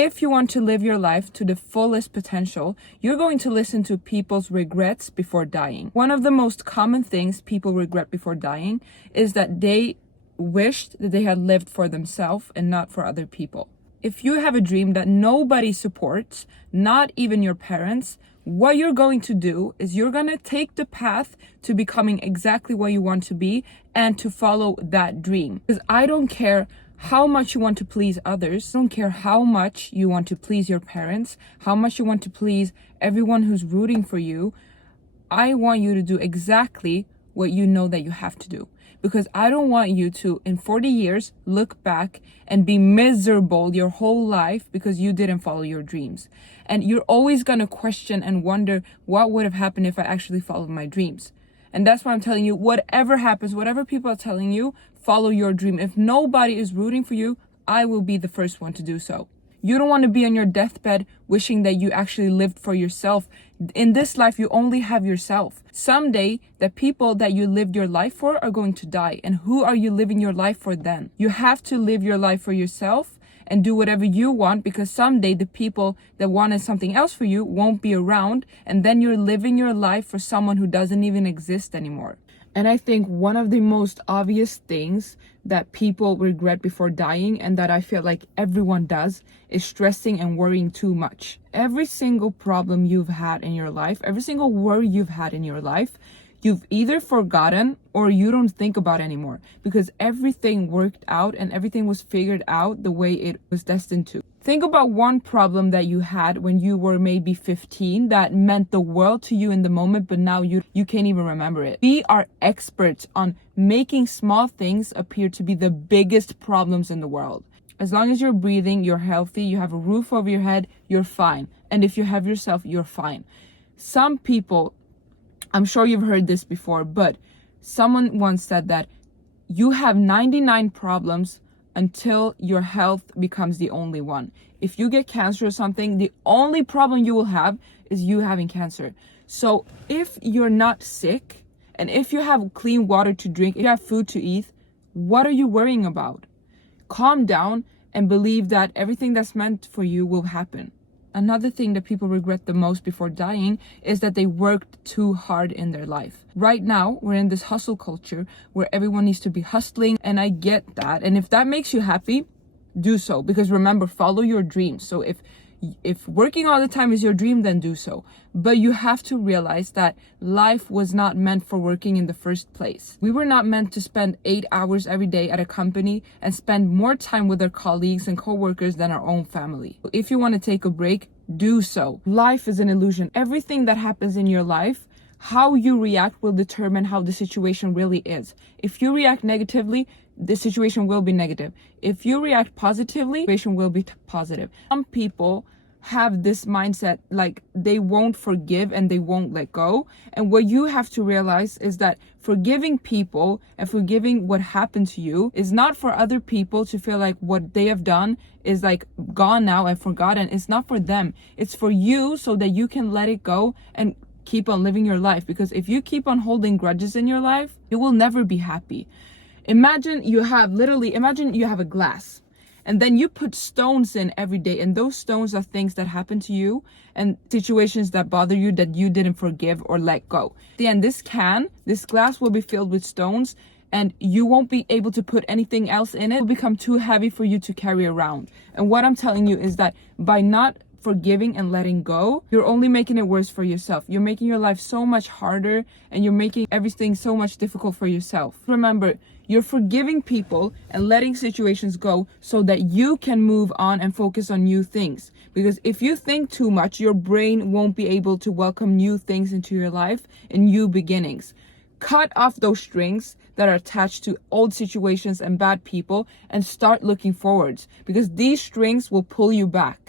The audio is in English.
If you want to live your life to the fullest potential, you're going to listen to people's regrets before dying. One of the most common things people regret before dying is that they wished that they had lived for themselves and not for other people. If you have a dream that nobody supports, not even your parents, what you're going to do is you're going to take the path to becoming exactly what you want to be and to follow that dream. Because I don't care how much you want to please others. I don't care how much you want to please your parents, how much you want to please everyone who's rooting for you. I want you to do exactly what you know that you have to do. Because I don't want you to, in 40 years, look back and be miserable your whole life because you didn't follow your dreams. And you're always going to question and wonder what would have happened if I actually followed my dreams. And that's why I'm telling you, whatever happens, whatever people are telling you, follow your dream. If nobody is rooting for you, I will be the first one to do so. You don't want to be on your deathbed wishing that you actually lived for yourself. In this life, you only have yourself. Someday, the people that you lived your life for are going to die. And who are you living your life for then? You have to live your life for yourself and do whatever you want, because someday the people that wanted something else for you won't be around, and then you're living your life for someone who doesn't even exist anymore. And I think one of the most obvious things that people regret before dying, and that I feel like everyone does, is stressing and worrying too much. Every single problem you've had in your life, every single worry you've had in your life, you've either forgotten or you don't think about anymore, because everything worked out and everything was figured out the way it was destined to. Think about one problem that you had when you were maybe 15 that meant the world to you in the moment, but now you can't even remember it. We are experts on making small things appear to be the biggest problems in the world. As long as you're breathing, you're healthy, you have a roof over your head, you're fine. And if you have yourself, you're fine. Some people, I'm sure you've heard this before, but someone once said that you have 99 problems until your health becomes the only one. If you get cancer or something, the only problem you will have is you having cancer. So if you're not sick, and if you have clean water to drink, if you have food to eat, what are you worrying about? Calm down and believe that everything that's meant for you will happen. Another thing that people regret the most before dying is that they worked too hard in their life. Right now, we're in this hustle culture where everyone needs to be hustling, and I get that. And if that makes you happy, do so. Because remember, follow your dreams. So if working all the time is your dream, then do so. But you have to realize that life was not meant for working in the first place. We were not meant to spend 8 hours every day at a company and spend more time with our colleagues and co-workers than our own family. If you want to take a break, do so. Life is an illusion. Everything that happens in your life, how you react will determine how the situation really is. If you react negatively, the situation will be negative. If you react positively, the situation will be positive. Some people have this mindset like they won't forgive and they won't let go. And what you have to realize is that forgiving people and forgiving what happened to you is not for other people to feel like what they have done is like gone now and forgotten. It's not for them. It's for you, so that you can let it go and keep on living your life. Because if you keep on holding grudges in your life, you will never be happy. Imagine you have a glass, and then you put stones in every day, and those stones are things that happen to you and situations that bother you that you didn't forgive or let go. At the end, this glass will be filled with stones, and you won't be able to put anything else in it. It will become too heavy for you to carry around. And what I'm telling you is that by not forgiving and letting go, you're only making it worse for yourself. You're making your life so much harder, and you're making everything so much difficult for yourself. Remember, you're forgiving people and letting situations go so that you can move on and focus on new things. Because if you think too much, your brain won't be able to welcome new things into your life and new beginnings. Cut off those strings that are attached to old situations and bad people and start looking forwards, because these strings will pull you back.